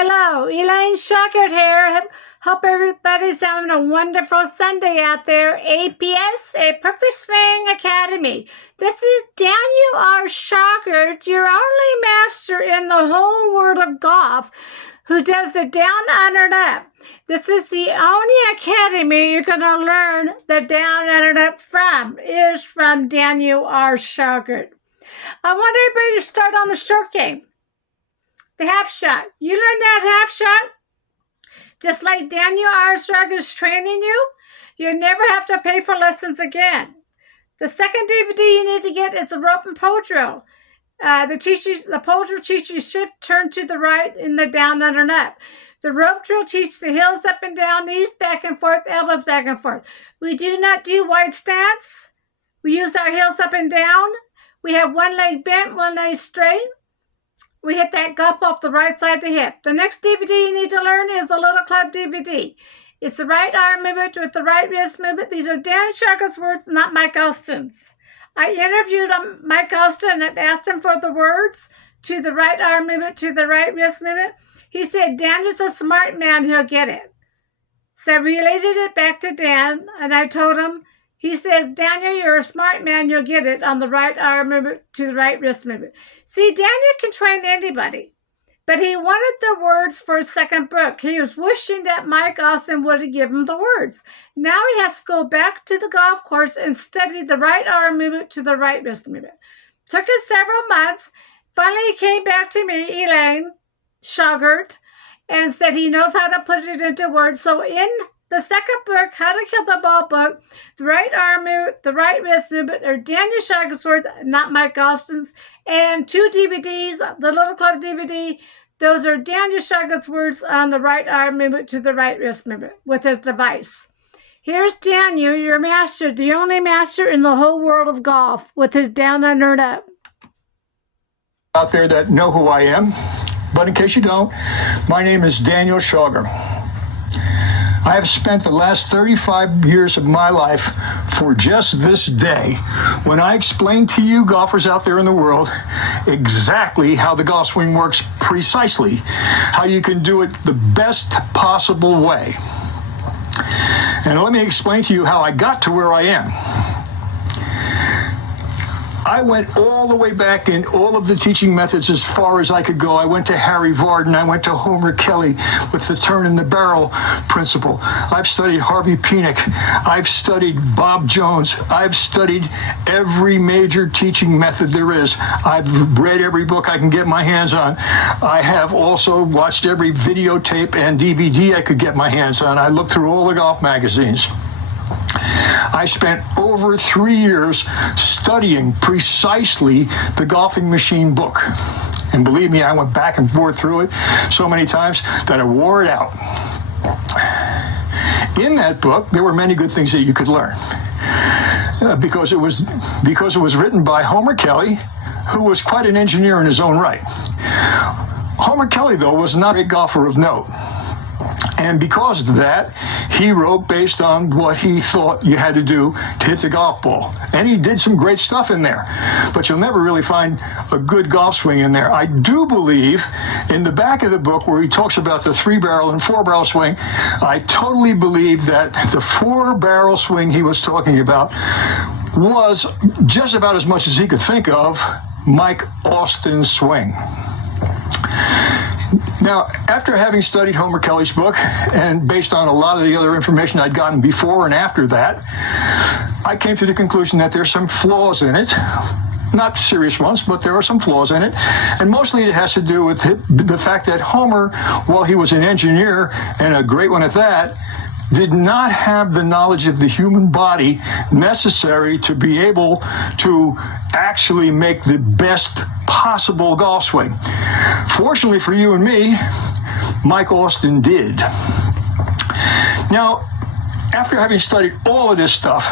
Hello, Elaine, Shauger here. Hope everybody's having a wonderful Sunday out there. APS, a Perfect Swing Academy. This is Daniel R. Shauger, your only master in the whole world of golf who does the down, under, and up. This is the only academy you're going to learn the down, under, and up is from Daniel R. Shauger. I want everybody to start on the short game. The half shot. You learn that half shot just like Daniel R. Shauger is training you. You never have to pay for lessons again. The second DVD you need to get is the rope and pole drill. The pole drill teaches you shift, turn to the right in the down, under, and up. The rope drill teaches the heels up and down, knees back and forth, elbows back and forth. We do not do wide stance. We use our heels up and down. We have one leg bent, one leg straight. We hit that gulp off the right side of the hip. The next DVD you need to learn is the Little Club DVD. It's the right arm movement with the right wrist movement. These are Dan Shauger's words, not Mike Austin's. I interviewed Mike Austin and asked him for the words to the right arm movement, to the right wrist movement. He said, Daniel's a smart man, he'll get it. So I related it back to Dan, and I told him, he says, Daniel, you're a smart man, you'll get it on the right arm movement to the right wrist movement. See, Daniel can train anybody, but he wanted the words for his second book. He was wishing that Mike Austin would have given him the words. Now he has to go back to the golf course and study the right arm movement to the right wrist movement. Took us several months. Finally, he came back to me, Elaine, Shauger, and said he knows how to put it into words. So in the second book, How to Kill the Ball book, the right arm movement, the right wrist movement, are Daniel Shauger's words, not Mike Austin's. And two DVDs, the Little Club DVD, those are Daniel Shauger's words on the right arm movement to the right wrist movement with his device. Here's Daniel, your master, the only master in the whole world of golf, with his down, under, and up. Out there that know who I am, but in case you don't, my name is Daniel Shauger. I have spent the last 35 years of my life for just this day when I explain to you golfers out there in the world exactly how the golf swing works precisely, how you can do it the best possible way. And let me explain to you how I got to where I am. I went all the way back in all of the teaching methods as far as I could go. I went to Harry Vardon. I went to Homer Kelly with the turn in the barrel principle. I've studied Harvey Penick. I've studied Bob Jones. I've studied every major teaching method there is. I've read every book I can get my hands on. I have also watched every videotape and DVD I could get my hands on. I looked through all the golf magazines. I spent over 3 years studying precisely the Golfing Machine book. And believe me, I went back and forth through it so many times that I wore it out. In that book, there were many good things that you could learn. Because it was written by Homer Kelly, who was quite an engineer in his own right. Homer Kelly, though, was not a golfer of note. And because of that, he wrote based on what he thought you had to do to hit the golf ball. And he did some great stuff in there. But you'll never really find a good golf swing in there. I do believe in the back of the book where he talks about the 3-barrel and 4-barrel swing, I totally believe that the 4-barrel swing he was talking about was just about as much as he could think of Mike Austin's swing. Now, after having studied Homer Kelly's book, and based on a lot of the other information I'd gotten before and after that, I came to the conclusion that there's some flaws in it. Not serious ones, but there are some flaws in it. And mostly it has to do with the fact that Homer, while he was an engineer, and a great one at that, did not have the knowledge of the human body necessary to be able to actually make the best possible golf swing. Fortunately for you and me, Mike Austin did. Now, after having studied all of this stuff,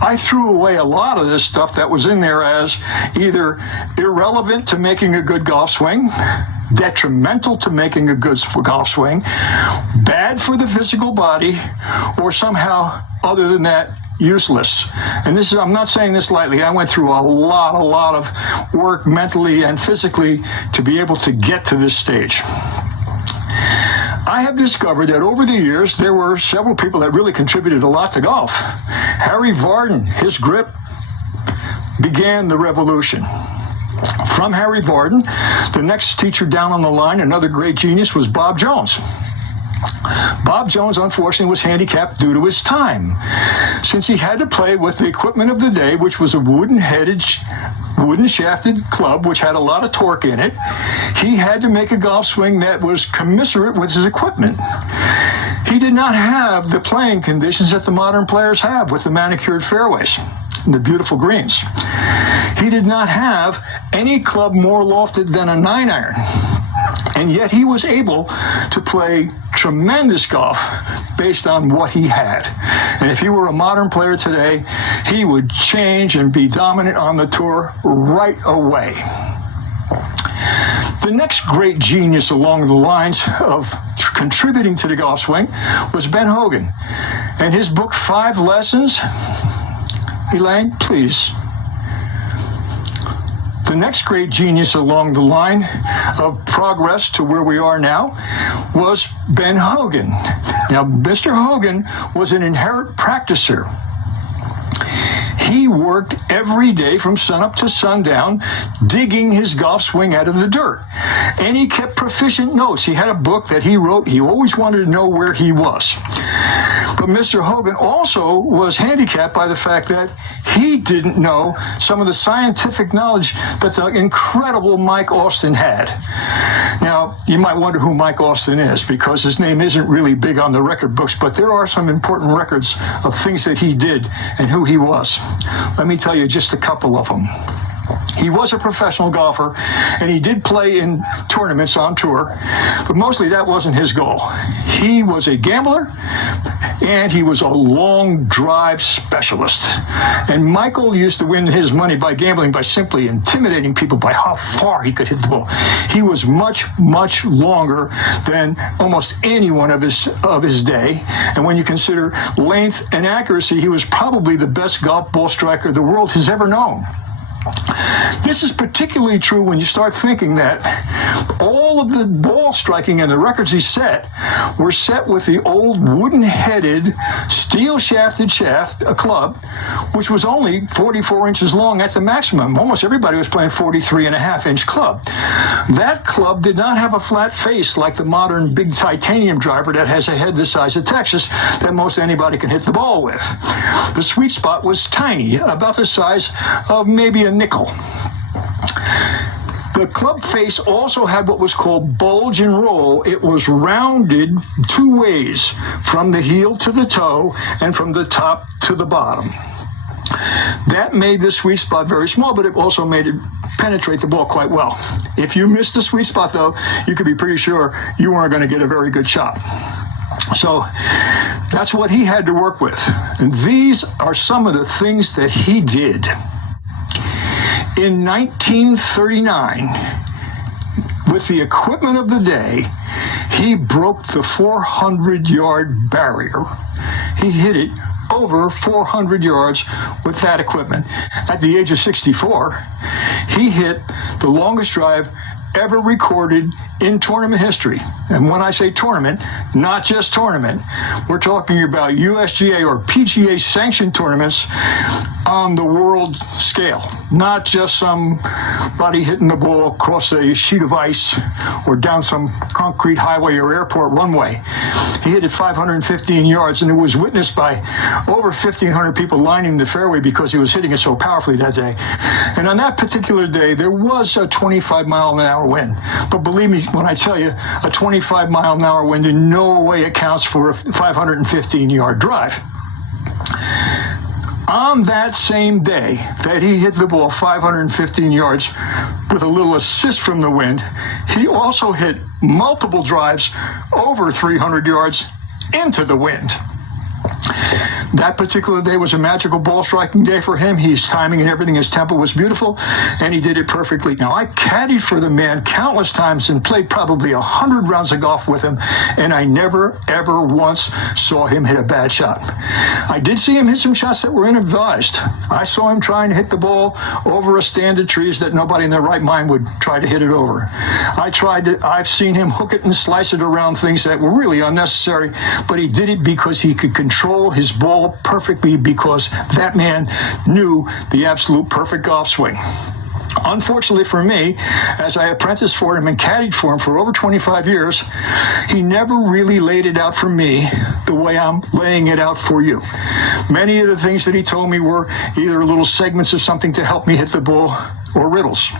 I threw away a lot of this stuff that was in there as either irrelevant to making a good golf swing, detrimental to making a good golf swing, bad for the physical body, or somehow, other than that, useless. And this is, I'm not saying this lightly. I went through a lot of work mentally and physically to be able to get to this stage. I have discovered that over the years, there were several people that really contributed a lot to golf. Harry Vardon, his grip began the revolution. From Harry Vardon, the next teacher down on the line, another great genius, was Bob Jones. Bob Jones, unfortunately, was handicapped due to his time, since he had to play with the equipment of the day, which was a wooden-shafted club, which had a lot of torque in it. He had to make a golf swing that was commensurate with his equipment. He did not have the playing conditions that the modern players have with the manicured fairways and the beautiful greens. He did not have any club more lofted than a 9-iron. And yet he was able to play tremendous golf based on what he had. And if he were a modern player today, he would change and be dominant on the tour right away. The next great genius along the lines of contributing to the golf swing was Ben Hogan. And his book, 5 Lessons, Elaine, please. The next great genius along the line of progress to where we are now was Ben Hogan. Now, Mr. Hogan was an inherent practicer. He worked every day from sunup to sundown, digging his golf swing out of the dirt. And he kept proficient notes. He had a book that he wrote. He always wanted to know where he was. But Mr. Hogan also was handicapped by the fact that he didn't know some of the scientific knowledge that the incredible Mike Austin had. Now, you might wonder who Mike Austin is, because his name isn't really big on the record books, but there are some important records of things that he did and who he was. Let me tell you just a couple of them. He was a professional golfer, and he did play in tournaments on tour, but mostly that wasn't his goal. He was a gambler, and he was a long drive specialist. And Michael used to win his money by gambling by simply intimidating people by how far he could hit the ball. He was much, much longer than almost anyone of his day. And when you consider length and accuracy, he was probably the best golf ball striker the world has ever known. This is particularly true when you start thinking that all of the ball striking and the records he set were set with the old wooden-headed, steel-shafted a club, which was only 44 inches long at the maximum. Almost everybody was playing 43.5-inch club. That club did not have a flat face like the modern big titanium driver that has a head the size of Texas that most anybody can hit the ball with. The sweet spot was tiny, about the size of maybe a nickel. The club face also had what was called bulge and roll. It was rounded 2 ways, from the heel to the toe and from the top to the bottom. That made the sweet spot very small, but it also made it penetrate the ball quite well. If you missed the sweet spot, though, you could be pretty sure you weren't going to get a very good shot. So that's what he had to work with. And these are some of the things that he did. In 1939, with the equipment of the day, he broke the 400-yard barrier. He hit it over 400 yards with that equipment. At the age of 64, he hit the longest drive ever recorded in tournament history. And when I say tournament, not just tournament, we're talking about USGA or PGA sanctioned tournaments on the world scale, not just somebody hitting the ball across a sheet of ice or down some concrete highway or airport runway. He hit it 515 yards, and it was witnessed by over 1,500 people lining the fairway because he was hitting it so powerfully that day. And on that particular day, there was a 25-mile-an-hour wind. But believe me when I tell you, a 25-mile-an-hour wind in no way accounts for a 515-yard drive. On that same day that he hit the ball 515 yards with a little assist from the wind, he also hit multiple drives over 300 yards into the wind. That particular day was a magical ball striking day for him. His timing and everything, his tempo was beautiful, and he did it perfectly. Now, I caddied for the man countless times and played probably 100 rounds of golf with him, and I never, ever once saw him hit a bad shot. I did see him hit some shots that were ill-advised. I saw him trying to hit the ball over a stand of trees that nobody in their right mind would try to hit it over. I've seen him hook it and slice it around things that were really unnecessary, but he did it because he could control his ball perfectly, because that man knew the absolute perfect golf swing. Unfortunately for me, as I apprenticed for him and caddied for him for over 25 years, he never really laid it out for me the way I'm laying it out for you. Many of the things that he told me were either little segments of something to help me hit the ball or riddles.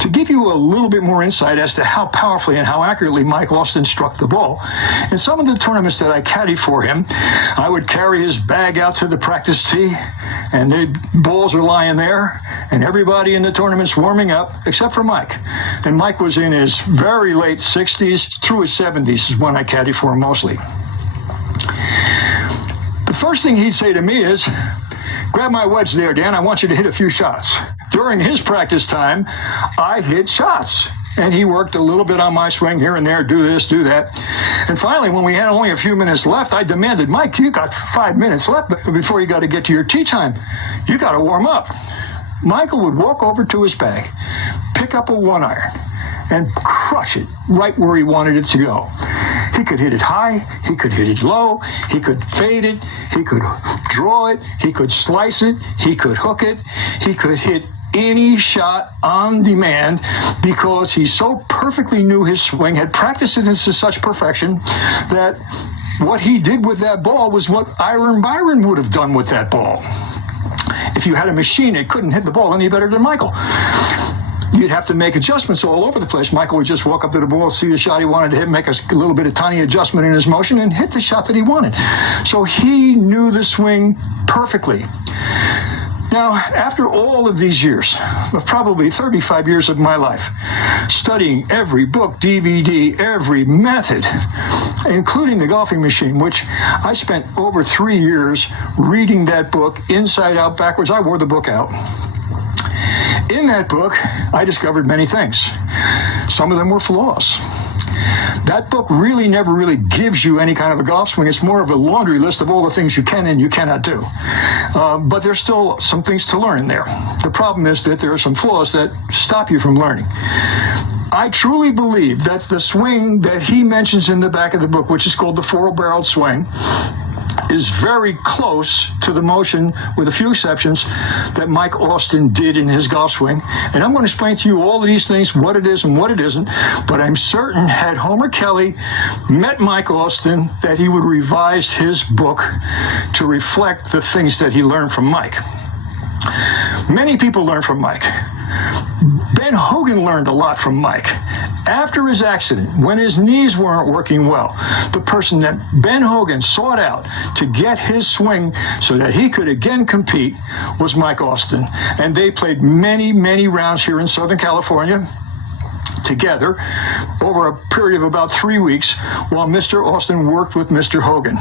To give you a little bit more insight as to how powerfully and how accurately Mike Austin struck the ball, in some of the tournaments that I caddied for him, I would carry his bag out to the practice tee, and the balls are lying there, and everybody in the tournament's warming up, except for Mike. And Mike was in his very late 60s through his 70s is when I caddied for him mostly. The first thing he'd say to me is, "Grab my wedge there, Dan. I want you to hit a few shots." During his practice time, I hit shots, and he worked a little bit on my swing here and there, do this, do that. And finally, when we had only a few minutes left, I demanded, "Mike, you got 5 minutes left, but before you got to get to your tee time, you got to warm up." Michael would walk over to his bag, pick up a 1-iron, and crush it right where he wanted it to go. He could hit it high, he could hit it low, he could fade it, he could draw it, he could slice it, he could hook it, he could hit any shot on demand, because he so perfectly knew his swing, had practiced it into such perfection that what he did with that ball was what Iron Byron would have done with that ball. If you had a machine, it couldn't hit the ball any better than Michael. You'd have to make adjustments all over the place. Michael would just walk up to the ball, see the shot he wanted to hit, make a little bit of tiny adjustment in his motion, and hit the shot that he wanted. So he knew the swing perfectly. Now, after all of these years, probably 35 years of my life, studying every book, DVD, every method, including the golfing machine, which I spent over 3 years reading that book inside out, backwards. I wore the book out. In that book, I discovered many things. Some of them were flaws. That book really never really gives you any kind of a golf swing. It's more of a laundry list of all the things you can and you cannot do. But there's still some things to learn there. The problem is that there are some flaws that stop you from learning. I truly believe that the swing that he mentions in the back of the book, which is called the four-barreled swing, is very close to the motion, with a few exceptions, that Mike Austin did in his golf swing. And I'm going to explain to you all of these things, what it is and what it isn't. But I'm certain, had Homer Kelly met Mike Austin, that he would revise his book to reflect the things that he learned from Mike. Many people learn from Mike. Ben Hogan learned a lot from Mike. After his accident, when his knees weren't working well, the person that Ben Hogan sought out to get his swing so that he could again compete was Mike Austin. And they played many, many rounds here in Southern California together over a period of about 3 weeks while Mr. Austin worked with Mr. Hogan.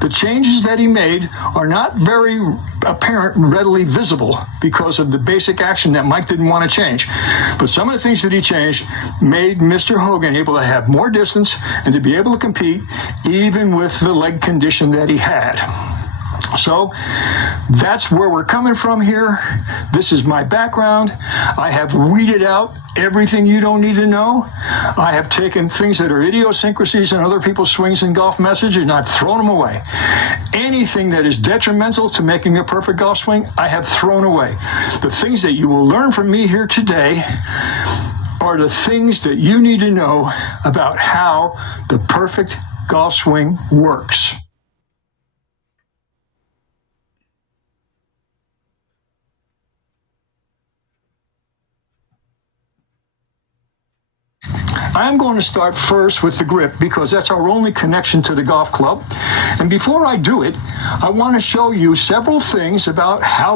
The changes that he made are not very apparent, readily visible, because of the basic action that Mike didn't want to change. But some of the things that he changed made Mr. Hogan able to have more distance and to be able to compete even with the leg condition that he had. So that's where we're coming from here. This is my background. I have weeded out everything you don't need to know. I have taken things that are idiosyncrasies in other people's swings and golf message, and I've thrown them away. Anything that is detrimental to making a perfect golf swing, I have thrown away. The things that you will learn from me here today are the things that you need to know about how the perfect golf swing works. I'm going to start first with the grip, because that's our only connection to the golf club. And before I do it, I want to show you several things about how